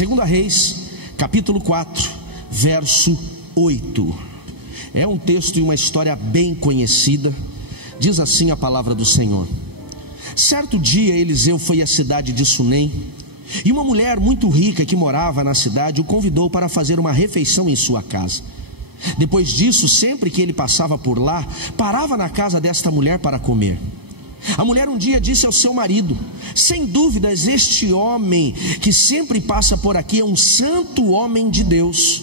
Segunda Reis, capítulo 4, verso 8. É um texto e uma história bem conhecida. Diz assim a palavra do Senhor: certo dia Eliseu foi à cidade de Sunem, e uma mulher muito rica que morava na cidade o convidou para fazer uma refeição em sua casa. Depois disso, sempre que ele passava por lá, parava na casa desta mulher para comer. A mulher um dia disse ao seu marido: sem dúvidas este homem que sempre passa por aqui é um santo homem de Deus.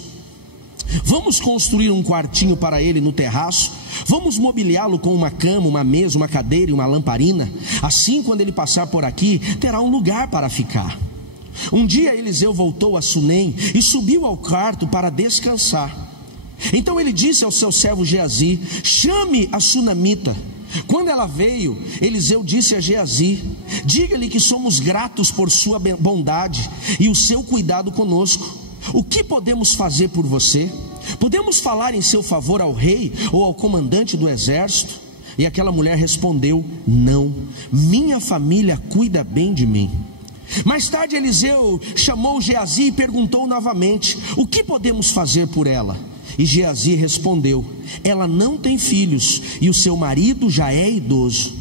Vamos construir um quartinho para ele no terraço, vamos mobiliá-lo com uma cama, uma mesa, uma cadeira e uma lamparina. Assim, quando ele passar por aqui, terá um lugar para ficar. Um dia Eliseu voltou a Sunem e subiu ao quarto para descansar. Então ele disse ao seu servo Geazi: chame a sunamita. Quando ela veio, Eliseu disse a Geazi: diga-lhe que somos gratos por sua bondade e o seu cuidado conosco. O que podemos fazer por você? Podemos falar em seu favor ao rei ou ao comandante do exército? E aquela mulher respondeu: não, minha família cuida bem de mim. Mais tarde Eliseu chamou Geazi e perguntou novamente: o que podemos fazer por ela? E Geazi respondeu: ela não tem filhos e o seu marido já é idoso.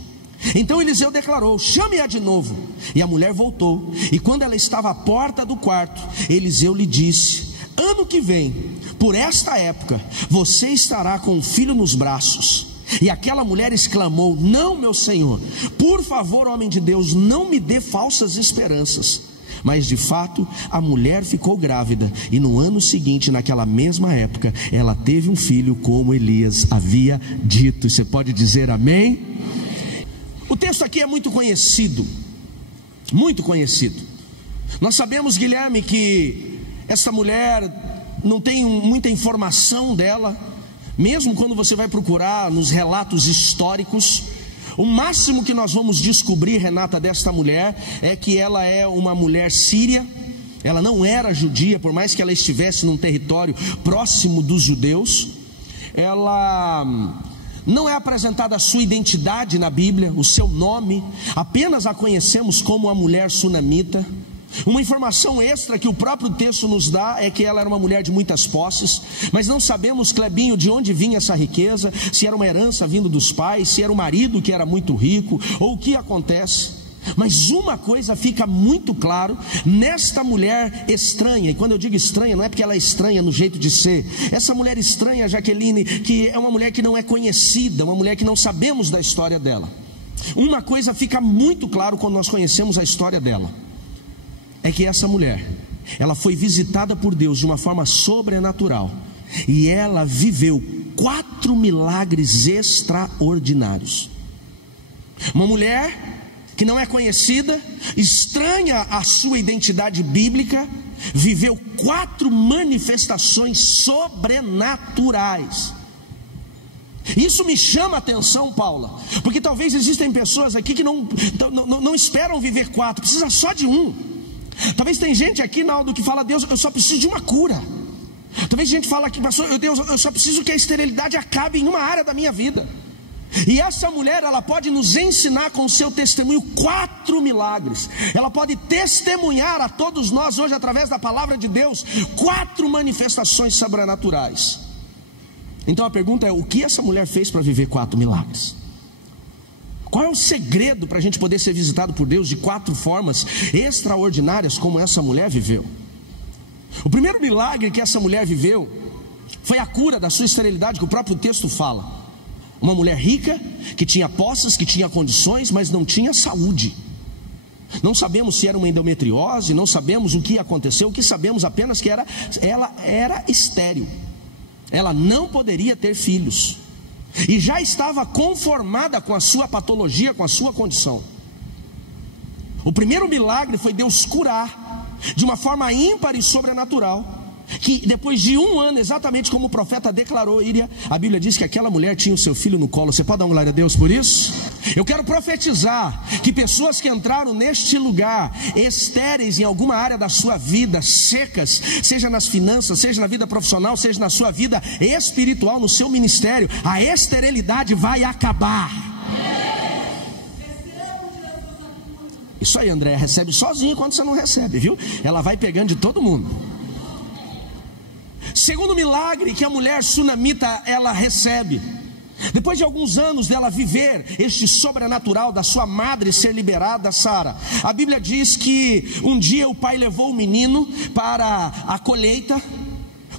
Então Eliseu declarou: chame-a de novo. E a mulher voltou, e quando ela estava à porta do quarto, Eliseu lhe disse: ano que vem, por esta época, você estará com um filho nos braços. E aquela mulher exclamou: não, meu senhor, por favor, homem de Deus, não me dê falsas esperanças. Mas de fato a mulher ficou grávida, e no ano seguinte, naquela mesma época, ela teve um filho, como Elias havia dito. Você pode dizer amém? O texto aqui é muito conhecido, muito conhecido. Nós sabemos, Guilherme, que essa mulher não tem muita informação dela. Mesmo quando você vai procurar nos relatos históricos, o máximo que nós vamos descobrir, Renata, desta mulher é que ela é uma mulher síria. Ela não era judia, por mais que ela estivesse num território próximo dos judeus. Ela não é apresentada a sua identidade na Bíblia, o seu nome, apenas a conhecemos como a mulher sunamita. Uma informação extra que o próprio texto nos dá é que ela era uma mulher de muitas posses, mas não sabemos, Clebinho, de onde vinha essa riqueza, se era uma herança vindo dos pais, se era o marido que era muito rico, ou o que acontece. Mas uma coisa fica muito claro nesta mulher estranha, e quando eu digo estranha, não é porque ela é estranha no jeito de ser. Essa mulher estranha, Jaqueline, que é uma mulher que não é conhecida, uma mulher que não sabemos da história dela. Uma coisa fica muito claro quando nós conhecemos a história dela, é que essa mulher, ela foi visitada por Deus de uma forma sobrenatural, e ela viveu 4 milagres extraordinários. Uma mulher que não é conhecida, estranha a sua identidade bíblica, viveu 4 manifestações sobrenaturais. Isso me chama a atenção, Paula, porque talvez existem pessoas aqui que não esperam viver 4, precisa só de um. Talvez tem gente aqui, Naldo, que fala: Deus, eu só preciso de uma cura. Talvez gente fala aqui: pastor, Deus, eu só preciso que a esterilidade acabe em uma área da minha vida. E essa mulher, ela pode nos ensinar com o seu testemunho 4 milagres. Ela pode testemunhar a todos nós hoje, através da palavra de Deus, 4 manifestações sobrenaturais. Então a pergunta é: o que essa mulher fez para viver 4 milagres? Qual é o segredo para a gente poder ser visitado por Deus de 4 formas extraordinárias como essa mulher viveu? O primeiro milagre que essa mulher viveu foi a cura da sua esterilidade, que o próprio texto fala. Uma mulher rica, que tinha posses, que tinha condições, mas não tinha saúde. Não sabemos se era uma endometriose, não sabemos o que aconteceu. O que sabemos apenas que ela era estéril. Ela não poderia ter filhos, e já estava conformada com a sua patologia, com a sua condição. O primeiro milagre foi Deus curar de uma forma ímpar e sobrenatural, que depois de 1 ano, exatamente como o profeta declarou, iria, a Bíblia diz que aquela mulher tinha o seu filho no colo. Você pode dar uma glória a Deus por isso? Eu quero profetizar que pessoas que entraram neste lugar estéreis em alguma área da sua vida, secas, seja nas finanças, seja na vida profissional, seja na sua vida espiritual, no seu ministério, a esterilidade vai acabar. Isso aí, Andréia, recebe sozinha quando você não recebe, viu? Ela vai pegando de todo mundo. Segundo milagre que a mulher sunamita ela recebe, depois de alguns anos dela viver este sobrenatural da sua madre ser liberada, Sara, a Bíblia diz que um dia o pai levou o menino para a colheita.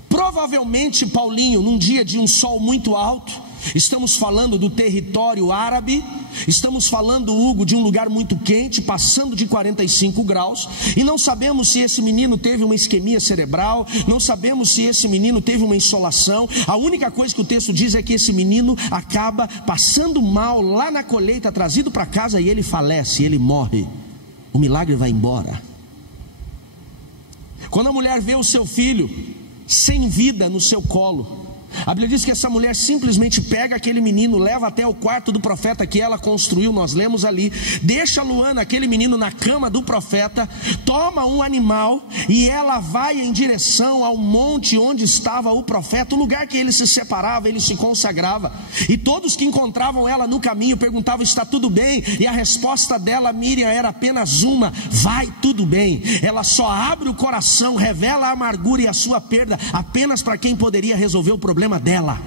Provavelmente Paulinho, num dia de um sol muito alto, estamos falando do território árabe, estamos falando, Hugo, de um lugar muito quente, passando de 45 graus, e não sabemos se esse menino teve uma isquemia cerebral, não sabemos se esse menino teve uma insolação. A única coisa que o texto diz é que esse menino acaba passando mal lá na colheita, trazido para casa, e ele falece, ele morre. O milagre vai embora. Quando a mulher vê o seu filho sem vida no seu colo, a Bíblia diz que essa mulher simplesmente pega aquele menino, leva até o quarto do profeta que ela construiu, nós lemos ali, deixa Luana, aquele menino, na cama do profeta, toma um animal e ela vai em direção ao monte onde estava o profeta, o lugar que ele se separava, ele se consagrava, e todos que encontravam ela no caminho perguntavam: está tudo bem? E a resposta dela, Miriam, era apenas uma: vai tudo bem. Ela só abre o coração, revela a amargura e a sua perda apenas para quem poderia resolver o problema dela.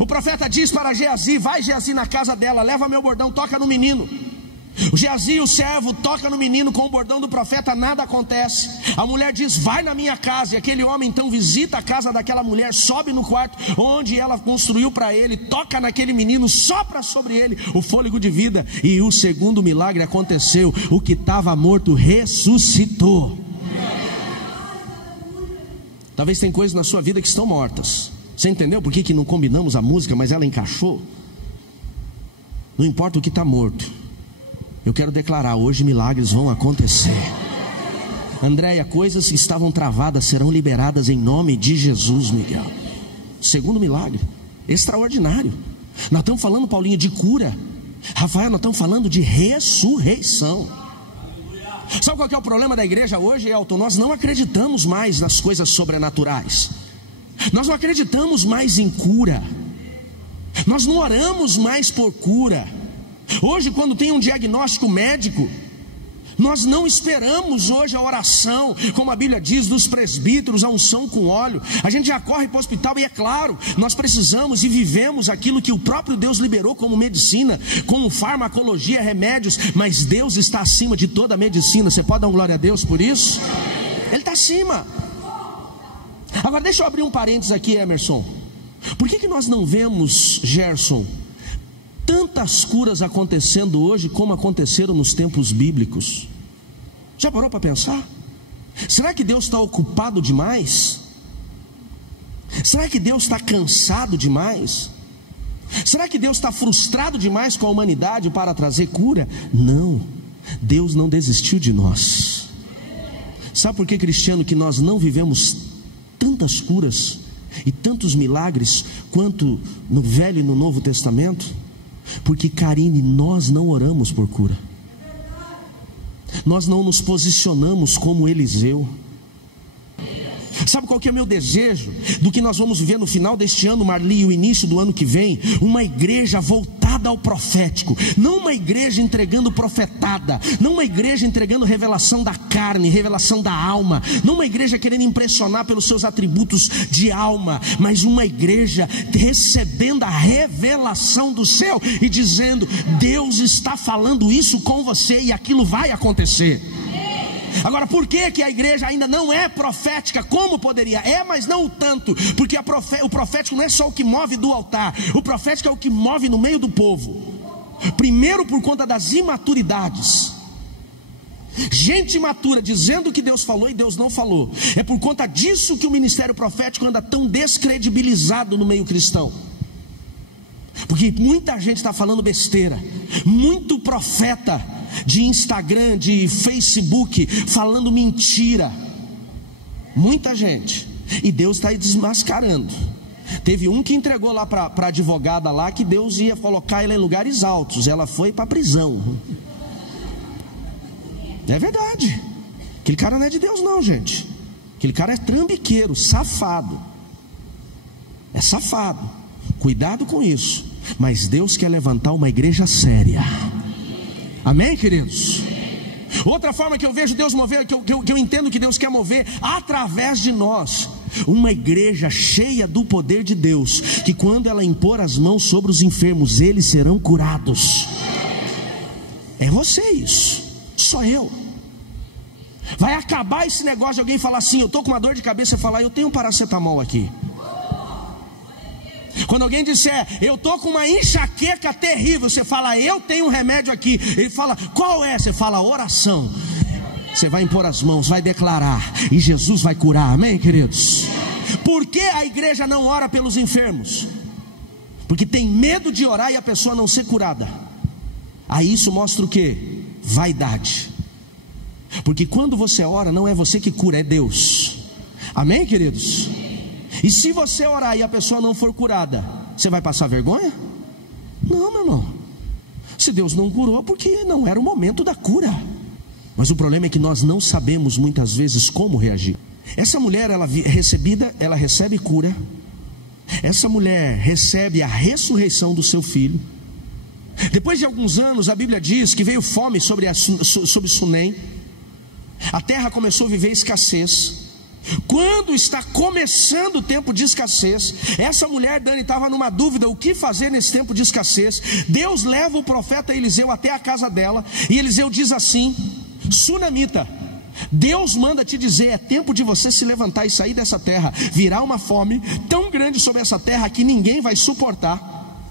O profeta diz para Geazi: vai, Geazi, na casa dela, leva meu bordão, toca no menino. O Geazi, o servo, toca no menino com o bordão do profeta, nada acontece. A mulher diz: vai na minha casa. E aquele homem então visita a casa daquela mulher, sobe no quarto onde ela construiu para ele, toca naquele menino, sopra sobre ele o fôlego de vida, e o segundo milagre aconteceu: o que estava morto ressuscitou. Talvez tem coisas na sua vida que estão mortas. Você entendeu por que não combinamos a música, mas ela encaixou? Não importa o que está morto, eu quero declarar: hoje milagres vão acontecer. Andréia, coisas que estavam travadas serão liberadas em nome de Jesus, Miguel. Segundo milagre, extraordinário. Nós estamos falando, Paulinho, de cura. Rafael, nós estamos falando de ressurreição. Sabe qual que é o problema da igreja hoje, Elton? Nós não acreditamos mais nas coisas sobrenaturais. Nós não acreditamos mais em cura. Nós não oramos mais por cura. Hoje, quando tem um diagnóstico médico, nós não esperamos hoje a oração, como a Bíblia diz, dos presbíteros, a unção com óleo. A gente já corre para o hospital, e é claro, nós precisamos e vivemos aquilo que o próprio Deus liberou como medicina, como farmacologia, remédios, mas Deus está acima de toda a medicina. Você pode dar uma glória a Deus por isso? Ele está acima. Agora deixa eu abrir um parênteses aqui, Emerson. Por que nós não vemos, Gerson, tantas curas acontecendo hoje como aconteceram nos tempos bíblicos? Já parou para pensar? Será que Deus está ocupado demais? Será que Deus está cansado demais? Será que Deus está frustrado demais com a humanidade para trazer cura? Não, Deus não desistiu de nós. Sabe por que, cristiano, que nós não vivemos tantas curas e tantos milagres quanto no Velho e no Novo Testamento? Porque, Karine, nós não oramos por cura. Nós não nos posicionamos como Eliseu. Sabe qual que é o meu desejo do que nós vamos viver no final deste ano, Marli, e o início do ano que vem? Uma igreja voltada ao profético. Não uma igreja entregando profetada, não uma igreja entregando revelação da carne, revelação da alma, não uma igreja querendo impressionar pelos seus atributos de alma, mas uma igreja recebendo a revelação do céu e dizendo: Deus está falando isso com você e aquilo vai acontecer. Agora, por que a igreja ainda não é profética como poderia? É, mas não o tanto, porque o profético não é só o que move do altar, o profético é o que move no meio do povo. Primeiro, por conta das imaturidades. Gente imatura dizendo que Deus falou e Deus não falou. É por conta disso que o ministério profético anda tão descredibilizado no meio cristão. Porque muita gente está falando besteira, muito profeta de Instagram, de Facebook, falando mentira. Muita gente. E Deus está aí desmascarando. Teve um que entregou lá para a advogada lá que Deus ia colocar ela em lugares altos. Ela foi para a prisão. É verdade. Aquele cara não é de Deus não, gente. Aquele cara é trambiqueiro, safado. É safado. Cuidado com isso. Mas Deus quer levantar uma igreja séria. Amém, queridos? Outra forma que eu vejo Deus mover, que eu entendo que Deus quer mover através de nós, uma igreja cheia do poder de Deus, que quando ela impor as mãos sobre os enfermos, eles serão curados. É você isso, só eu. Vai acabar esse negócio de alguém falar assim, eu estou com uma dor de cabeça, e falar, eu tenho um paracetamol aqui. Quando alguém disser, eu estou com uma enxaqueca terrível, você fala, eu tenho um remédio aqui. Ele fala, qual é? Você fala, oração. Você vai impor as mãos, vai declarar, e Jesus vai curar, amém, queridos? Por que a igreja não ora pelos enfermos? Porque tem medo de orar e a pessoa não ser curada. Aí isso mostra o que? Vaidade. Porque quando você ora, não é você que cura, é Deus. Amém, queridos? E se você orar e a pessoa não for curada, você vai passar vergonha? Não, meu irmão. Se Deus não curou, porque não era o momento da cura. Mas o problema é que nós não sabemos muitas vezes como reagir. Essa mulher, ela recebe cura. Essa mulher recebe a ressurreição do seu filho. Depois de alguns anos, a Bíblia diz que veio fome sobre Sunem. A terra começou a viver escassez. Quando está começando o tempo de escassez, essa mulher, Dani, estava numa dúvida, o que fazer nesse tempo de escassez. Deus leva o profeta Eliseu até a casa dela, e Eliseu diz assim, sunamita, Deus manda te dizer, é tempo de você se levantar e sair dessa terra. Virá uma fome tão grande sobre essa terra que ninguém vai suportar,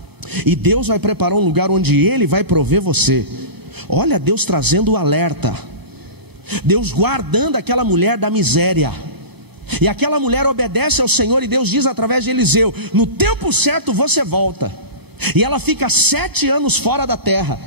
e Deus vai preparar um lugar onde Ele vai prover você. Olha Deus trazendo o alerta, Deus guardando aquela mulher da miséria. E aquela mulher obedece ao Senhor, e Deus diz através de Eliseu, no tempo certo você volta. E ela fica 7 anos fora da terra.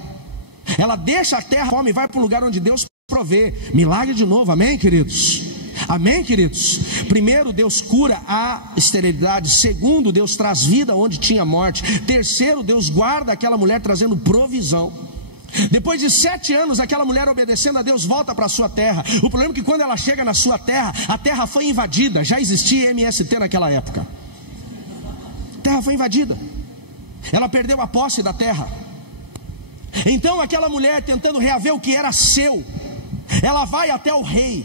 Ela deixa a terra, fome, e vai para o lugar onde Deus provê. Milagre de novo, amém, queridos? Amém, queridos? Primeiro, Deus cura a esterilidade. Segundo, Deus traz vida onde tinha morte. Terceiro, Deus guarda aquela mulher trazendo provisão. Depois de 7 anos, aquela mulher obedecendo a Deus volta para a sua terra. O problema é que quando ela chega na sua terra, a terra foi invadida. Já existia MST naquela época. A terra foi invadida. Ela perdeu a posse da terra. Então aquela mulher, tentando reaver o que era seu, ela vai até o rei.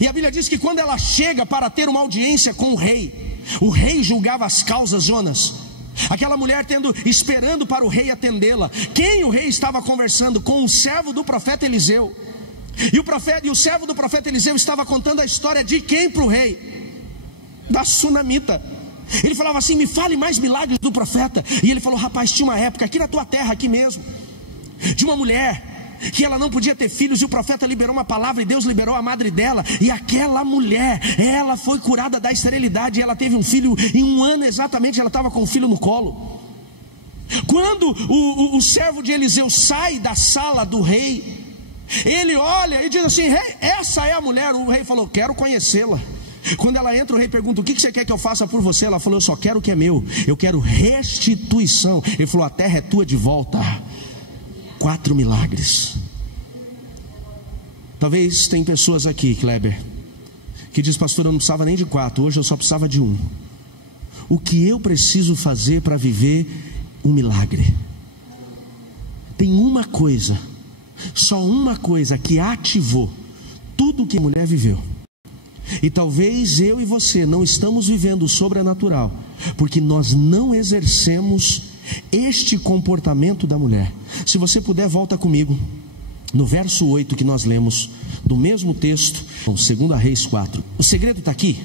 E a Bíblia diz que quando ela chega para ter uma audiência com o rei julgava as causas, Jonas. Aquela mulher esperando para o rei atendê-la. Quem o rei estava conversando? Com o servo do profeta Eliseu. E o servo do profeta Eliseu estava contando a história de quem para o rei? Da sunamita. Ele falava assim, me fale mais milagres do profeta. E ele falou, rapaz, tinha uma época aqui na tua terra, aqui mesmo, de uma mulher que ela não podia ter filhos, e o profeta liberou uma palavra, e Deus liberou a madre dela, e aquela mulher, ela foi curada da esterilidade, e ela teve um filho, em 1 ano exatamente, ela estava com o filho no colo. Quando o servo de Eliseu sai da sala do rei, ele olha e diz assim, rei, essa é a mulher. O rei falou, quero conhecê-la. Quando ela entra, o rei pergunta, o que você quer que eu faça por você? Ela falou, eu só quero o que é meu, eu quero restituição. Ele falou, a terra é tua de volta. 4 milagres. Talvez tem pessoas aqui, Kleber, que diz, pastor, eu não precisava nem de 4, hoje eu só precisava de 1. O que eu preciso fazer para viver um milagre? Tem uma coisa, só uma coisa que ativou tudo o que a mulher viveu. E talvez eu e você não estamos vivendo o sobrenatural, porque nós não exercemos este comportamento da mulher. Se você puder, volta comigo no verso 8 que nós lemos do mesmo texto, 2 Reis 4. O segredo está aqui.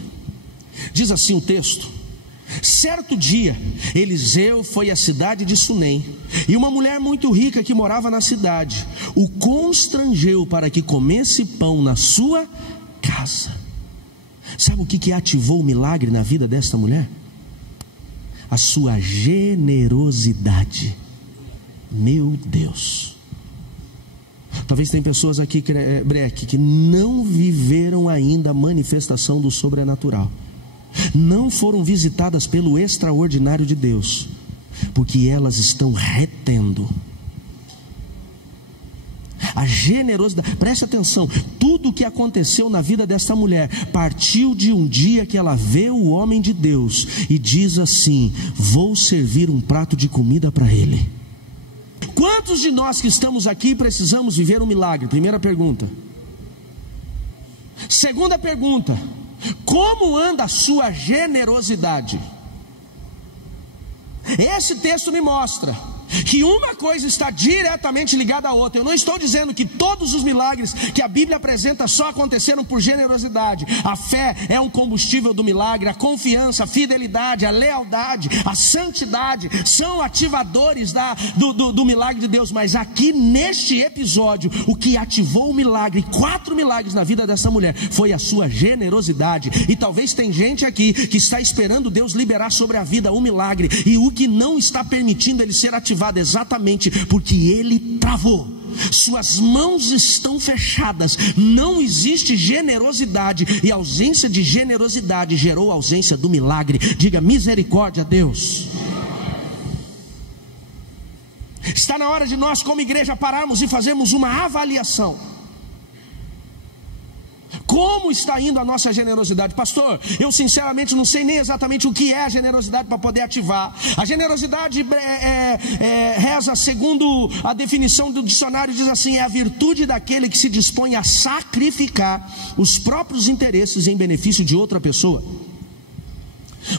Diz assim o texto: certo dia Eliseu foi à cidade de Sunem, e uma mulher muito rica que morava na cidade o constrangeu para que comesse pão na sua casa. Sabe o que ativou o milagre na vida desta mulher? A sua generosidade. Meu Deus. Talvez tem pessoas aqui, Breque, que não viveram ainda a manifestação do sobrenatural, não foram visitadas pelo extraordinário de Deus, porque elas estão retendo. A generosidade, preste atenção, tudo o que aconteceu na vida dessa mulher partiu de um dia que ela vê o homem de Deus e diz assim: vou servir um prato de comida para ele. Quantos de nós que estamos aqui precisamos viver um milagre? Primeira pergunta. Segunda pergunta: como anda a sua generosidade? Esse texto me mostra que uma coisa está diretamente ligada à outra. Eu não estou dizendo que todos os milagres que a Bíblia apresenta só aconteceram por generosidade. A fé é um combustível do milagre, a confiança, a fidelidade, a lealdade, a santidade são ativadores do milagre de Deus. Mas aqui neste episódio, o que ativou o milagre, 4 milagres na vida dessa mulher, foi a sua generosidade. E talvez tem gente aqui que está esperando Deus liberar sobre a vida um milagre, e o que não está permitindo ele ser ativado exatamente porque ele travou. Suas mãos estão fechadas, não existe generosidade, e a ausência de generosidade gerou a ausência do milagre. Diga misericórdia a Deus. Está na hora de nós como igreja pararmos e fazermos uma avaliação. Como está indo a nossa generosidade? Pastor, eu sinceramente não sei nem exatamente o que é a generosidade para poder ativar. A generosidade reza segundo a definição do dicionário, diz assim: é a virtude daquele que se dispõe a sacrificar os próprios interesses em benefício de outra pessoa.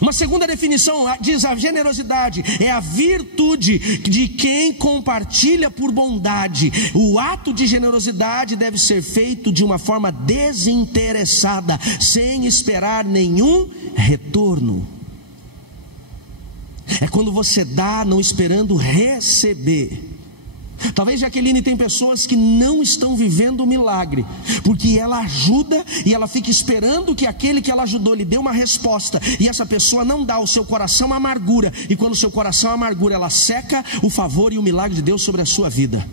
Uma segunda definição diz: a generosidade é a virtude de quem compartilha por bondade. O ato de generosidade deve ser feito de uma forma desinteressada, sem esperar nenhum retorno. É quando você dá não esperando receber. Talvez, Jaqueline, tem pessoas que não estão vivendo o milagre, porque ela ajuda e ela fica esperando que aquele que ela ajudou lhe dê uma resposta, e essa pessoa não dá, o seu coração amargura, e quando o seu coração amargura, ela seca o favor e o milagre de Deus sobre a sua vida.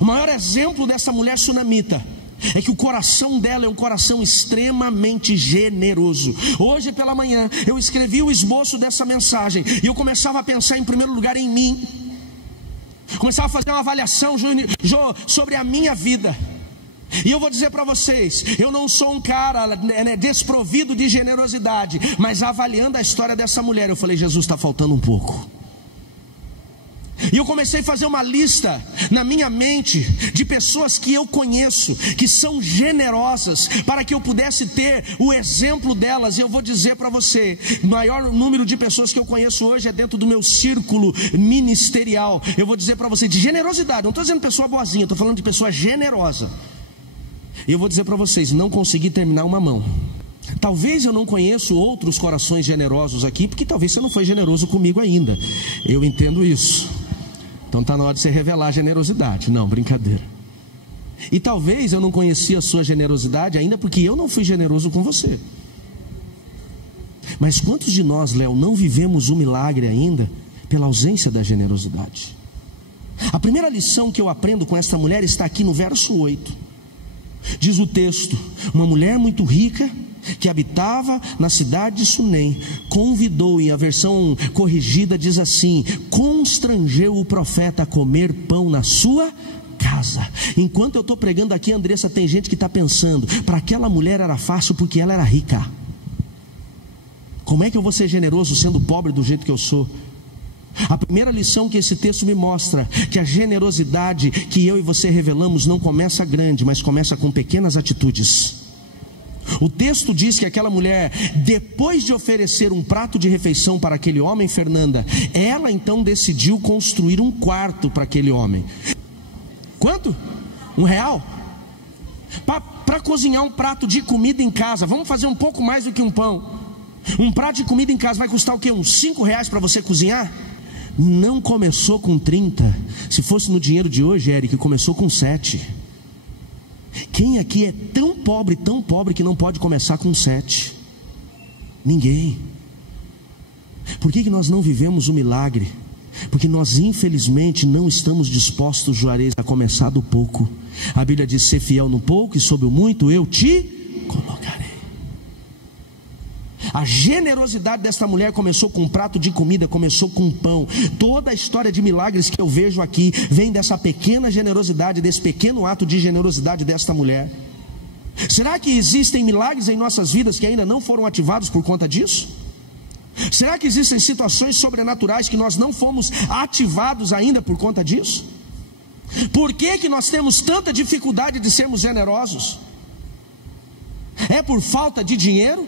O maior exemplo dessa mulher sunamita é que o coração dela é um coração extremamente generoso. Hoje pela manhã eu escrevi o esboço dessa mensagem, e eu começava a pensar em primeiro lugar em mim. Começava a fazer uma avaliação sobre a minha vida. E eu vou dizer para vocês, eu não sou um cara desprovido de generosidade, mas avaliando a história dessa mulher, eu falei: Jesus, está faltando um pouco. E eu comecei a fazer uma lista na minha mente de pessoas que eu conheço, que são generosas, para que eu pudesse ter o exemplo delas. E eu vou dizer para você, o maior número de pessoas que eu conheço hoje é dentro do meu círculo ministerial. Eu vou dizer para você, de generosidade, não estou dizendo pessoa boazinha, estou falando de pessoa generosa. E eu vou dizer para vocês, não consegui terminar uma mão. Talvez eu não conheço outros corações generosos aqui, porque talvez você não foi generoso comigo ainda. Eu entendo isso. Então está na hora de você revelar a generosidade. Não, brincadeira. E talvez eu não conhecia a sua generosidade ainda, porque eu não fui generoso com você. Mas quantos de nós, Léo, não vivemos o milagre ainda pela ausência da generosidade? A primeira lição que eu aprendo com esta mulher está aqui no verso 8. Diz o texto: uma mulher muito rica, que habitava na cidade de Sunem, convidou, e a versão corrigida diz assim: constrangeu o profeta a comer pão na sua casa. Enquanto eu estou pregando aqui, Andressa, tem gente que está pensando: para aquela mulher era fácil porque ela era rica. Como é que eu vou ser generoso sendo pobre do jeito que eu sou? A primeira lição que esse texto me mostra, que a generosidade que eu e você revelamos não começa grande, mas começa com pequenas atitudes. O texto diz que aquela mulher, depois de oferecer um prato de refeição para aquele homem, Fernanda, ela então decidiu construir um quarto para aquele homem. Quanto? R$1? Para cozinhar um prato de comida em casa, vamos fazer um pouco mais do que um pão. Um prato de comida em casa vai custar o quê? Uns R$5 para você cozinhar? Não começou com 30. Se fosse no dinheiro de hoje, Eric, começou com 7. Quem aqui é tão pobre que não pode começar com 7? Ninguém. Por que nós não vivemos o milagre? Porque nós infelizmente não estamos dispostos, Juarez, a começar do pouco. A Bíblia diz: ser fiel no pouco e sobre o muito eu te colocarei. A generosidade desta mulher começou com um prato de comida, começou com pão. Toda a história de milagres que eu vejo aqui vem dessa pequena generosidade, desse pequeno ato de generosidade desta mulher. Será que existem milagres em nossas vidas que ainda não foram ativados por conta disso? Será que existem situações sobrenaturais que nós não fomos ativados ainda por conta disso? Por que nós temos tanta dificuldade de sermos generosos? É por falta de dinheiro?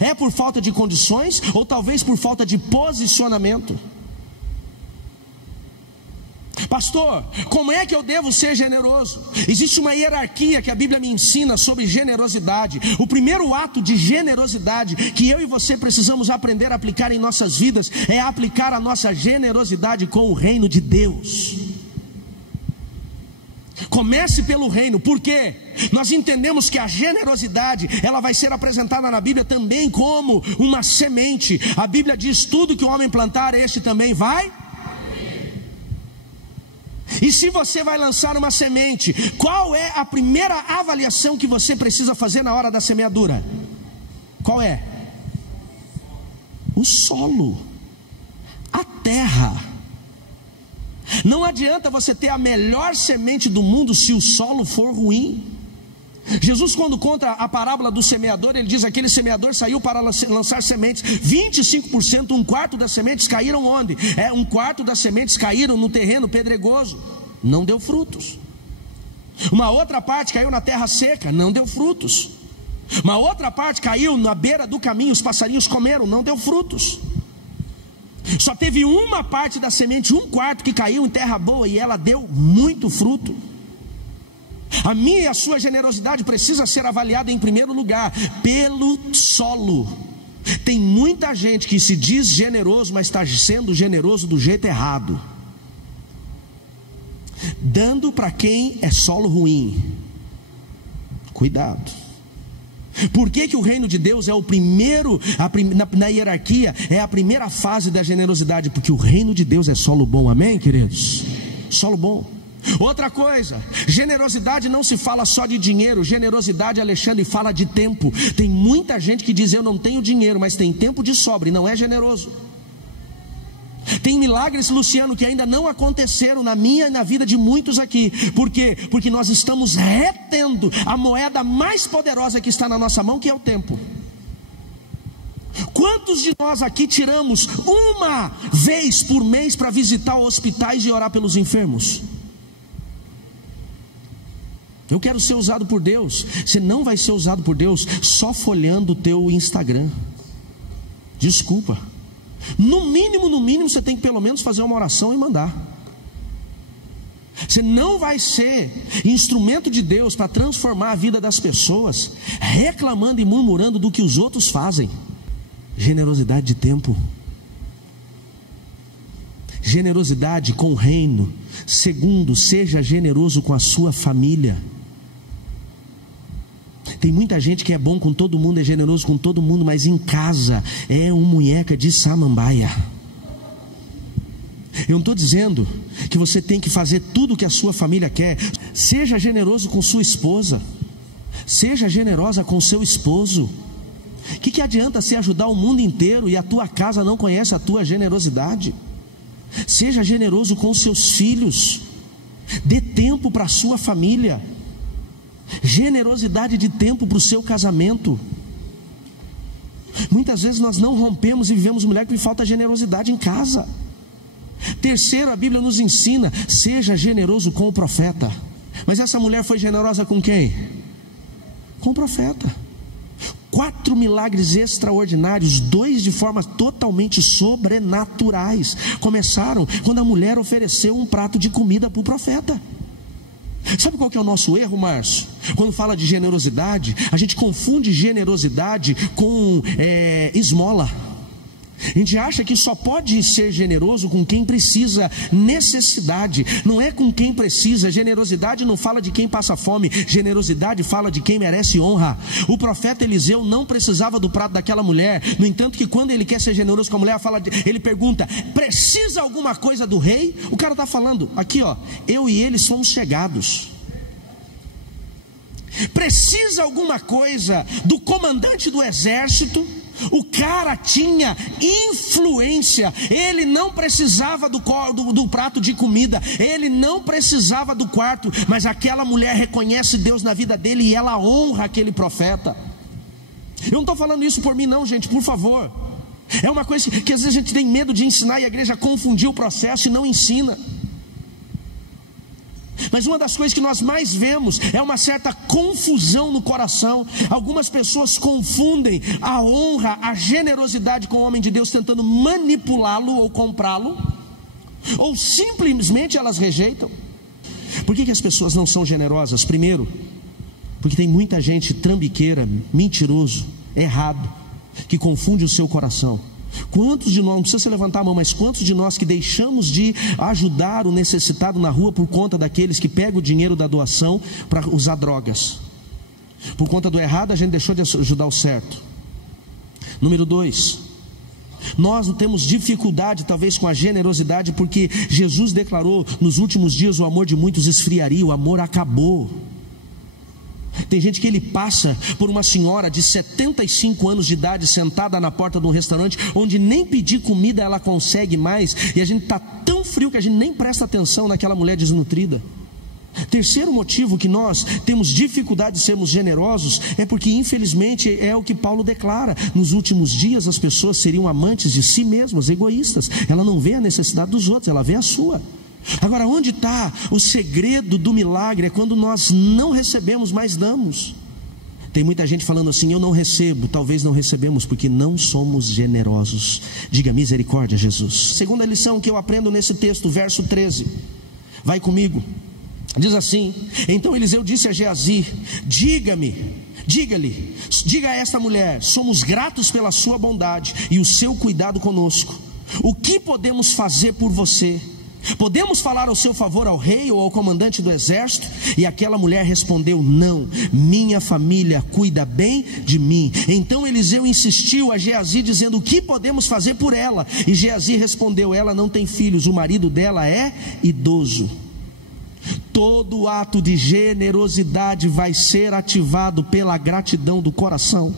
É por falta de condições? Ou talvez por falta de posicionamento? Pastor, como é que eu devo ser generoso? Existe uma hierarquia que a Bíblia me ensina sobre generosidade. O primeiro ato de generosidade que eu e você precisamos aprender a aplicar em nossas vidas é aplicar a nossa generosidade com o reino de Deus. Comece pelo reino. Por quê? Nós entendemos que a generosidade, ela vai ser apresentada na Bíblia também como uma semente. A Bíblia diz: tudo que o homem plantar, este também vai. E se você vai lançar uma semente, qual é a primeira avaliação que você precisa fazer na hora da semeadura? Qual é? O solo, a terra. Não adianta você ter a melhor semente do mundo se o solo for ruim. Jesus, quando conta a parábola do semeador, ele diz: aquele semeador saiu para lançar sementes. 25%, um quarto das sementes caíram onde? Um quarto das sementes caíram no terreno pedregoso, não deu frutos. Uma outra parte caiu na terra seca, não deu frutos. Uma outra parte caiu na beira do caminho, os passarinhos comeram, não deu frutos. Só teve uma parte da semente, um quarto, que caiu em terra boa, e ela deu muito fruto. A minha e a sua generosidade precisa ser avaliada em primeiro lugar pelo solo. Tem muita gente que se diz generoso, mas está sendo generoso do jeito errado, dando para quem é solo ruim. Cuidado. Por que o reino de Deus é o primeiro, na hierarquia, é a primeira fase da generosidade? Porque o reino de Deus é solo bom, amém, queridos? Solo bom. Outra coisa, generosidade não se fala só de dinheiro. Generosidade, Alexandre, fala de tempo. Tem muita gente que diz: eu não tenho dinheiro, mas tem tempo de sobra, e não é generoso. Tem milagres, Luciano, que ainda não aconteceram na minha e na vida de muitos aqui. Por quê? Porque nós estamos retendo a moeda mais poderosa que está na nossa mão, que é o tempo. Quantos de nós aqui tiramos uma vez por mês para visitar hospitais e orar pelos enfermos? Eu quero ser usado por Deus. Você não vai ser usado por Deus só folhando o teu Instagram. Desculpa. No mínimo, você tem que pelo menos fazer uma oração e mandar. Você não vai ser instrumento de Deus para transformar a vida das pessoas reclamando e murmurando do que os outros fazem. Generosidade de tempo. Generosidade com o reino. Segundo, seja generoso com a sua família. Tem muita gente que é bom com todo mundo, é generoso com todo mundo, mas em casa é um munheca de samambaia. Eu não estou dizendo que você tem que fazer tudo o que a sua família quer. Seja generoso com sua esposa. Seja generosa com seu esposo. O que adianta você ajudar o mundo inteiro e a tua casa não conhece a tua generosidade? Seja generoso com seus filhos. Dê tempo para a sua família. Generosidade de tempo para o seu casamento. Muitas vezes nós não rompemos e vivemos mulher que falta generosidade em casa. Terceiro, a Bíblia nos ensina: seja generoso com o profeta. Mas essa mulher foi generosa com quem? Com o profeta. 4 milagres extraordinários, 2 de formas totalmente sobrenaturais, começaram quando a mulher ofereceu um prato de comida para o profeta. Sabe qual que é o nosso erro, Márcio? Quando fala de generosidade, a gente confunde generosidade com esmola. A gente acha que só pode ser generoso com quem precisa, necessidade. Não é com quem precisa. Generosidade não fala de quem passa fome. Generosidade fala de quem merece honra. O profeta Eliseu não precisava do prato daquela mulher. No entanto, que quando ele quer ser generoso com a mulher, ele pergunta: precisa alguma coisa do rei? O cara está falando aqui, ó, eu e ele somos chegados. Precisa alguma coisa do comandante do exército? O cara tinha influência. Ele não precisava do prato de comida, ele não precisava do quarto, mas aquela mulher reconhece Deus na vida dele e ela honra aquele profeta. Eu não estou falando isso por mim não, gente, por favor. É uma coisa que às vezes a gente tem medo de ensinar e a igreja confundiu o processo e não ensina. Mas uma das coisas que nós mais vemos é uma certa confusão no coração. Algumas pessoas confundem a honra, a generosidade com o homem de Deus, tentando manipulá-lo ou comprá-lo, ou simplesmente elas rejeitam. Por que as pessoas não são generosas? Primeiro, porque tem muita gente trambiqueira, mentiroso, errado, que confunde o seu coração. Quantos de nós, não precisa se levantar a mão, mas quantos de nós que deixamos de ajudar o necessitado na rua por conta daqueles que pegam o dinheiro da doação para usar drogas? Por conta do errado, a gente deixou de ajudar o certo. Número 2, nós não temos dificuldade talvez com a generosidade, porque Jesus declarou: nos últimos dias o amor de muitos esfriaria. O amor acabou. Tem gente que ele passa por uma senhora de 75 anos de idade sentada na porta de um restaurante, onde nem pedir comida ela consegue mais, e a gente está tão frio que a gente nem presta atenção naquela mulher desnutrida. Terceiro motivo que nós temos dificuldade de sermos generosos é porque, infelizmente, é o que Paulo declara: nos últimos dias as pessoas seriam amantes de si mesmas, egoístas. Ela não vê a necessidade dos outros, ela vê a sua. Agora, onde está o segredo do milagre? É quando nós não recebemos, mas damos. Tem muita gente falando assim: eu não recebo. Talvez não recebemos porque não somos generosos. Diga: misericórdia, Jesus. Segunda lição que eu aprendo nesse texto, verso 13. Vai comigo. Diz assim: então Eliseu disse a Geazi: diga a esta mulher: somos gratos pela sua bondade e o seu cuidado conosco. O que podemos fazer por você? Podemos falar ao seu favor ao rei ou ao comandante do exército? E aquela mulher respondeu: não, minha família cuida bem de mim. Então Eliseu insistiu a Geazi dizendo: o que podemos fazer por ela? E Geazi respondeu: ela não tem filhos, o marido dela é idoso. Todo ato de generosidade vai ser ativado pela gratidão do coração.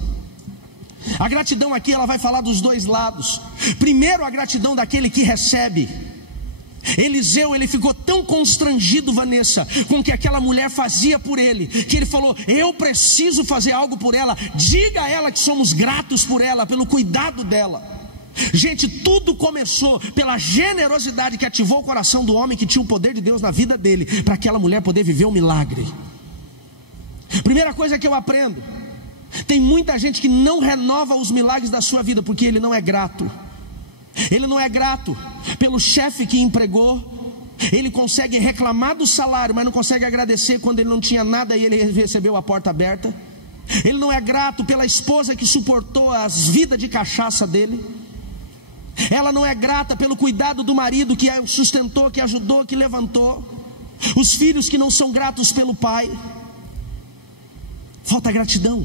A gratidão aqui ela vai falar dos dois lados. Primeiro, a gratidão daquele que recebe. Eliseu, ele ficou tão constrangido, Vanessa, com o que aquela mulher fazia por ele, que ele falou: eu preciso fazer algo por ela. Diga a ela que somos gratos por ela, pelo cuidado dela. Gente, tudo começou pela generosidade que ativou o coração do homem que tinha o poder de Deus na vida dele, para aquela mulher poder viver um milagre. Primeira coisa que eu aprendo: tem muita gente que não renova os milagres da sua vida porque ele não é grato. Ele não é grato pelo chefe que empregou. Ele consegue reclamar do salário, mas não consegue agradecer quando ele não tinha nada e ele recebeu a porta aberta. Ele não é grato pela esposa que suportou as vidas de cachaça dele. Ela não é grata pelo cuidado do marido que a sustentou, que ajudou, que levantou. Os filhos que não são gratos pelo pai. Falta gratidão.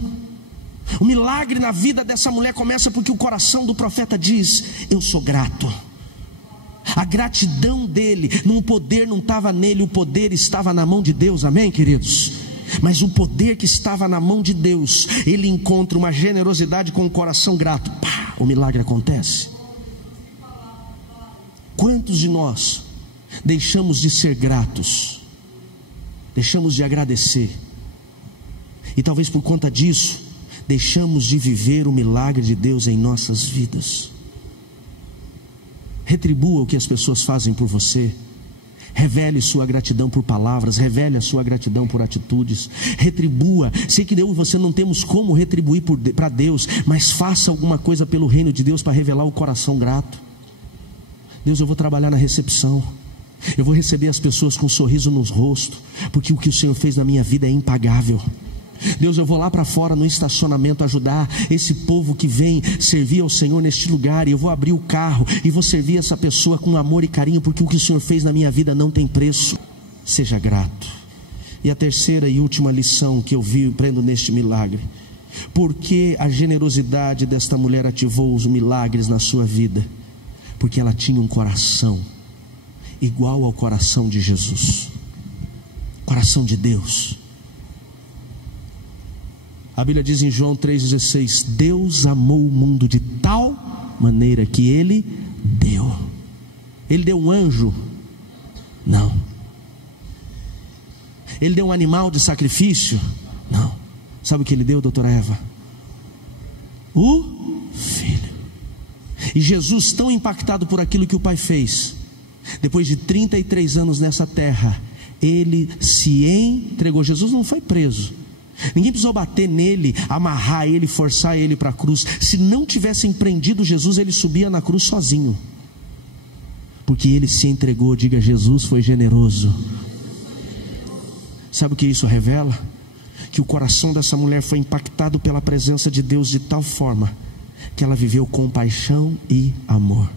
O milagre na vida dessa mulher começa porque o coração do profeta diz: eu sou grato. A gratidão dele, o poder não estava nele, o poder estava na mão de Deus, amém, queridos? Mas o poder que estava na mão de Deus, ele encontra uma generosidade com o coração grato, pá, o milagre acontece. Quantos de nós deixamos de ser gratos, deixamos de agradecer, e talvez por conta disso deixamos de viver o milagre de Deus em nossas vidas? Retribua o que as pessoas fazem por você. Revele sua gratidão por palavras, revele a sua gratidão por atitudes. Retribua. Sei que eu e você não temos como retribuir para Deus, mas faça alguma coisa pelo reino de Deus para revelar o coração grato. Deus, eu vou trabalhar na recepção, eu vou receber as pessoas com um sorriso no rosto, porque o que o Senhor fez na minha vida é impagável. Deus, eu vou lá para fora no estacionamento ajudar esse povo que vem servir ao Senhor neste lugar, e eu vou abrir o carro e vou servir essa pessoa com amor e carinho, porque o que o Senhor fez na minha vida não tem preço. Seja grato. E a terceira e última lição que eu aprendo neste milagre: porque a generosidade desta mulher ativou os milagres na sua vida? Porque ela tinha um coração igual ao coração de Jesus, coração de Deus. A Bíblia diz em João 3,16: Deus amou o mundo de tal maneira que Ele deu. Ele deu um anjo? Não. Ele deu um animal de sacrifício? Não. Sabe o que Ele deu, doutora Eva? O Filho. E Jesus, tão impactado por aquilo que o Pai fez, depois de 33 anos nessa terra, ele se entregou. Jesus não foi preso, ninguém precisou bater nele, amarrar ele, forçar ele para a cruz. Se não tivessem prendido Jesus, ele subia na cruz sozinho, porque ele se entregou. Diga: Jesus foi generoso. Sabe o que isso revela? Que o coração dessa mulher foi impactado pela presença de Deus de tal forma que ela viveu compaixão e amor.